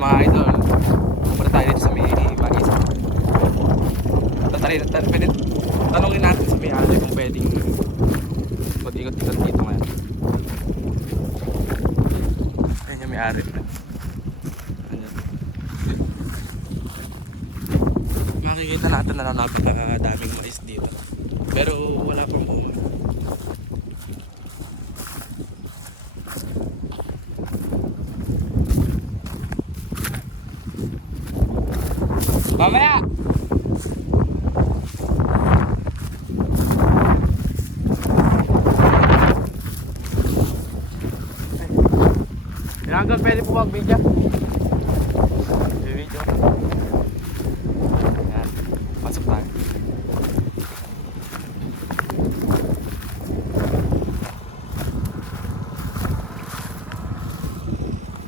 mga idol, pupunta tayo dito sa may mais. Tanongin natin sa may ari kung pwedeng mag-ikot-ikot dito ngayon. Ayan yung may ari. Makikita natin na napakadaming mais dito, pero wala pang bunga. Mamaya! Hanggang pwede po mag-video. Video. Ayan. Pasok tayo.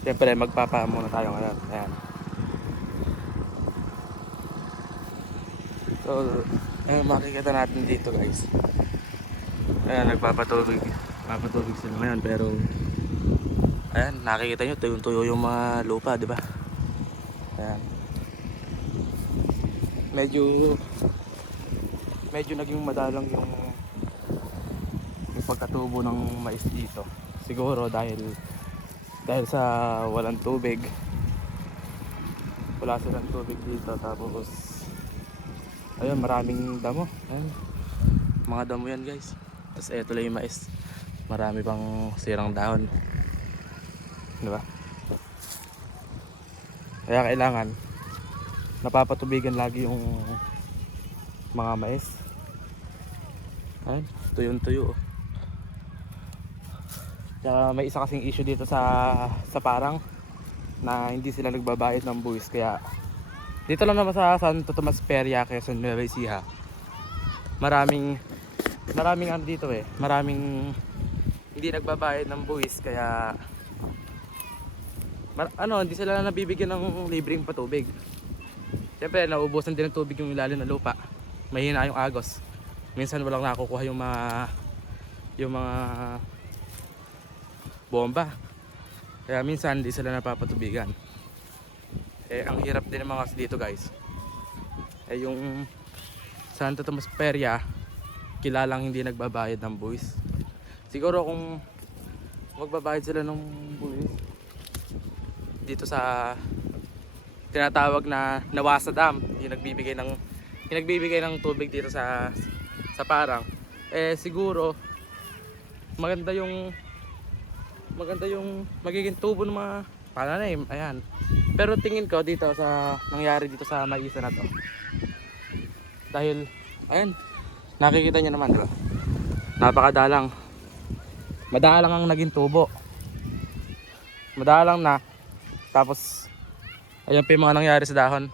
Siyempre magpapa muna tayo ngayon. Ayan. So, ayan, makikita natin dito guys. Ayan, nagpapatubig sila ngayon, pero ayan, nakikita nyo tuyong-tuyo yung mga lupa, di ba? Ayan. Medyo naging madalang yung pagkatubo ng mais dito. Siguro dahil sa walang tubig. Wala silang tubig dito, tapos ayun, maraming damo. Ayun, mga damo yan guys. Tapos eto lang yung mais, marami pang sirang dahon, diba? Kaya kailangan napapatubigan lagi yung mga mais. Ayun, tuyong-tuyo. Kaya may isa kasing issue dito sa Parang, na hindi sila nagbabayad ng buwis. Kaya dito lang naman sa Santo Tomas Peria, Quezon, Nueva Ecija, maraming ano dito maraming hindi nagbabayad ng buwis. Kaya hindi sila nabibigyan ng libreng patubig. Siyempre nauubusan din ng tubig yung ilalim ng lupa, mahina yung agos, minsan walang nakukuha yung mga bomba, kaya minsan hindi sila napapatubigan. Ang hirap din ng mga dito guys, yung Santo Tomas Peria, kilalang hindi nagbabayad ng buwis. Siguro kung magbabayad sila ng buwis dito sa tinatawag na Nawasa Dam, yung nagbibigay ng tubig dito sa Parang, siguro maganda yung magiging tubo ng mga pananim. Ayan. Pero tingin ko dito sa nangyari dito sa maisa na to, dahil ayan, nakikita niyo naman, diba? Napakadalang, madalang ang naging tubo, madalang na. Tapos ayan pa yung mga nangyari sa dahon.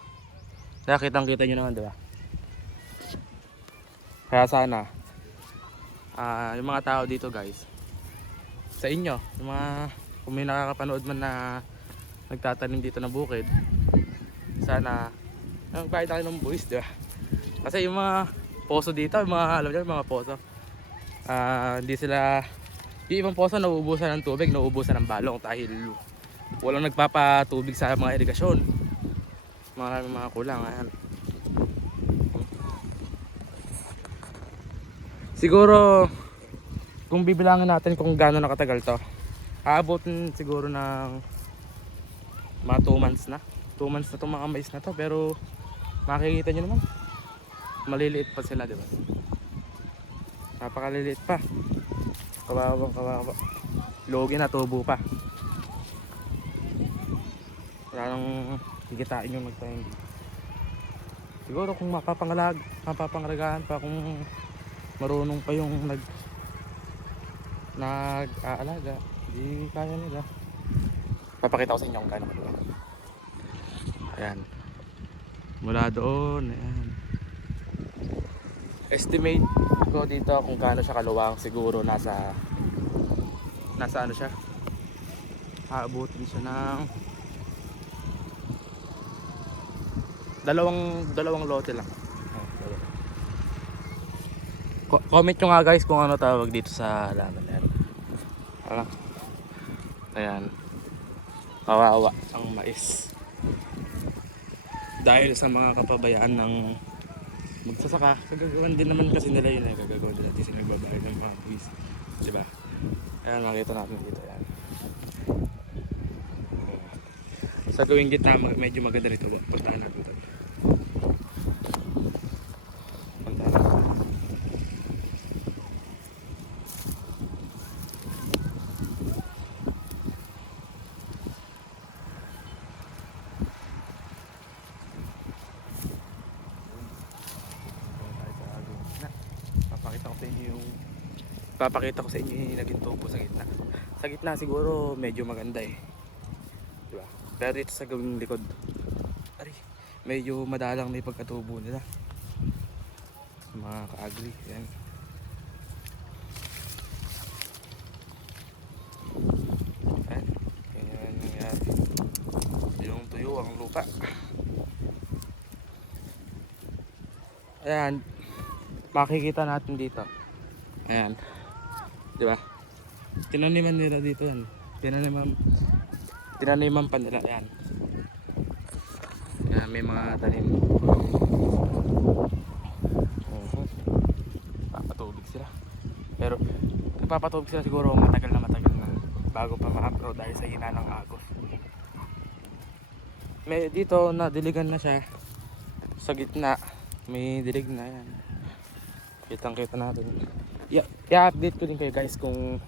Kaya kitang-kita nyo naman, diba? Kaya sana yung mga tao dito guys, sa inyo, yung mga, kung may nakakapanood man na nagtatanim dito ng bukid, sana kahit tayo ng buwis, diba? Kasi yung mga poso dito, yung mga, alam nyo, yung mga poso, hindi sila, yung ibang poso nauubusan ng tubig, nauubusan ng balong dahil walang nagpapatubig sa mga irigasyon. Mga kulang. Ayan. Siguro kung bibilangin natin kung gaano nakatagal to, aabotin siguro ng mga 2 months na. 2 months na itong mga mais na to, pero makikita nyo naman, maliliit pa sila, diba? Napakaliliit pa. Kawawa. Logi na, tubo pa. Wala nang kikitain yung nagtanim dito. Siguro kung mapapangalagaan pa, kung marunong pa yung nag-aalaga, di kaya nila. Papakita ko sa inyo kung gaano kalawang. Ayan, mula doon, ayan. Estimate ko dito kung gaano siya kaluwang. Siguro nasa ano siya, aabutin siya ng dalawang lote lang. Comment nyo nga guys kung ano tawag dito sa halaman na yan. Ayan, kawawa ang mais. Dahil sa mga kapabayaan ng magsasaka, gagawin din naman kasi nila yun, gagawin din natin sila nagbabayad ng mga buwis, diba? Ayan, makita natin dito, ayan. Sa gawing gitna, medyo maganda rito, puntahan natin ito. Puntahan natin. Papakita ko sa inyo yung naging tubo sa gitna. Sa gitna siguro medyo maganda eh. Diba? Pero dito sa gawing likod, ari, medyo madalang na yung pagkatubo nila. Mga ka-ugly. Yan. Ayan. Ganyan nangyari. Yung tuyo ang lupa. Ayan. Makikita natin dito. Ayan. Diba? Tinaniman nila dito yan. Tinaniman pa nila yan. Ayan, may mga tanim. Papatubig sila. Pero nagpapatubig sila siguro matagal na bago pa ma-upload dahil sa hina ng agos. May dito na diligan na siya. Sa gitna may dilig na yan. Kitang-kita natin. I-update ko din kayo guys kung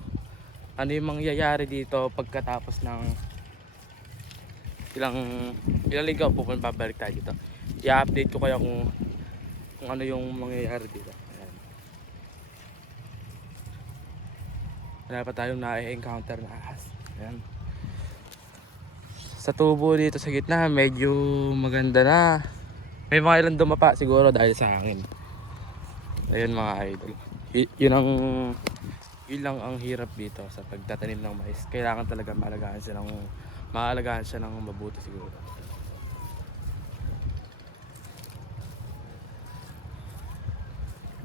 ano yung mangyayari dito pagkatapos ng ilang linggo babalik tayo dito. I-update ko kayo kung ano yung mangyayari dito. Ayan. Wala pa tayong na-encounter na ahas. Ayan. Sa tubo dito sa gitna medyo maganda na. May mga ilang dumapa siguro dahil sa hangin. Ayun mga idol. Yun lang ang hirap dito sa pagtatanim ng mais. Kailangan talaga maalagaan siya ng mabuti siguro.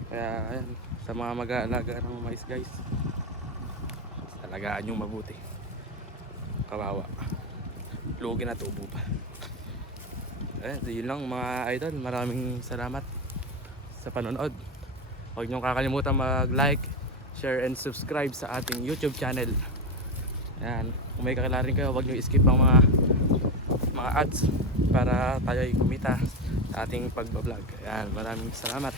Kaya ayan, sa mga mag-aalaga ng mais guys, alagaan yung mabuti. Kawawa. Lugi na tubo pa. Ayan, yun lang mga idol. Maraming salamat sa panonood. Huwag niyong kakalimutan mag-like, share, and subscribe sa ating YouTube channel. Ayan. Kung may kakilala rin kayo, huwag niyo skip ang mga ads para tayo ay kumita sa ating pagbablog. Ayan. Maraming salamat.